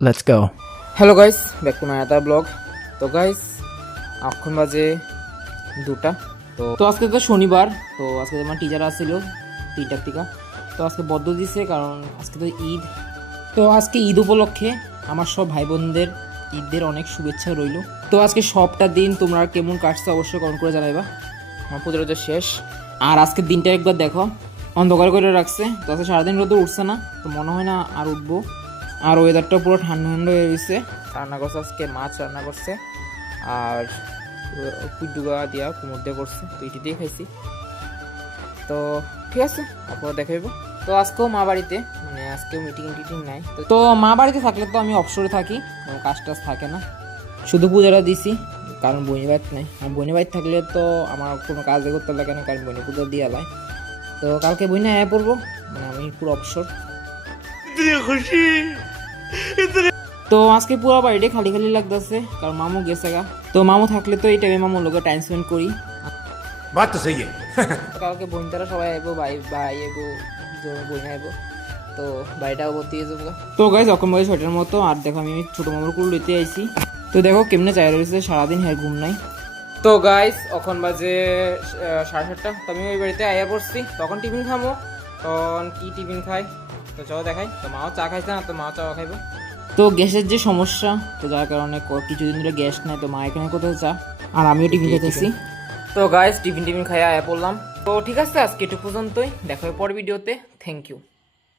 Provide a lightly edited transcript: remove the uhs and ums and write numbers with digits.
Let's go. Hello guys, back to my other blog. তো guys, এখন বাজে 2টা। তো আজকে তো শনিবার, তো আজকে আমার টিচার আসছিল 3টার থেকে। তো আজকে বদ্ধ দিছে কারণ আজকে তো ঈদ। তো আজকে ঈদ উপলক্ষে আমার সব ভাই বোনদের ঈদের অনেক শুভেচ্ছা রইল। তো আজকে সবটা দিন তোমরা কেমন কাটছে অবশ্যই কমেন্ট করে জানাইবা। আমার পুজোর তো শেষ, আর আজকের দিনটা একবার দেখো, অন্ধকার করে রাখছে। তো আজকে সারাদিন রোদ উঠছে না, তো মনে হয় না আর উঠবো। আর ওয়েদারটা পুরো ঠান্ডা ঠান্ডা হয়ে গেছে। রান্না করছে আজকে মাছ রান্না করছে, আর কুইডুগা দিয়া কুমোর দিয়ে করছে, তো এটি দিয়ে খাইছি। তো ঠিক আছে, আপনারা দেখাইব। তো আজকেও মা বাড়িতে, মানে আজকেও মিটিং টিটিং নাই। তো মা বাড়িতে থাকলে তো আমি অবসরে থাকি, কোনো কাজ টাজ থাকে না, শুধু পূজাটা দিছি কারণ বইনি বাড়িতে নাই। আর বইনি বাড়িতে থাকলে তো আমার কোনো কাজে করতে লাগে না, কারণ বইনি পূজা দিয়ে লাই। তো কালকে বইনে আয়া পড়বো, মানে আমি পুরো অবসর। তো আজকে পুরো বাড়িটা খালি খালি লাগতেছে, কারণ মামু গেছে গা। তো মামু থাকলে তো এই টাইমে মামুর লোকে টাইম স্পেন্ড করি। बात तो सही है। কালকে বোনটারা সবাই আইবো, ভাই ভাই আইবো, বোন আইবো, তো বাড়িটাও ভর্তি হয়ে যাবো। তো গাইজ এখন বাজে 6টার মতো, আর দেখো আমি ছোটো মামুর কুল লইতে আইছি। তো দেখো কেমনে চাই রয়েছে, সারাদিন হ্যাঁ ঘুম নাই। তো গাইজ এখন বাজে 7:30। তো আমি ওই বাড়িতে আইয়া পড়ছি, তখন টিফিন খাবো। তখন কি টিফিন খাই তো চলো দেখাই। তো মাও চা খাইছে না, তো মাও চা খাইবো। তো গ্যাসের যে সমস্যা, তো যার কারণে কিছুদিন ধরে গ্যাস নাই, তো মা এখানে কোথাও চা, আর আমিও টিফিন খেতেছি। তো গাইস টিফিন খাইয়া আয়া পড়লাম। তো ঠিক আছে, আজকে একটু পর্যন্তই, দেখা হবে পরের ভিডিওতে। Thank you.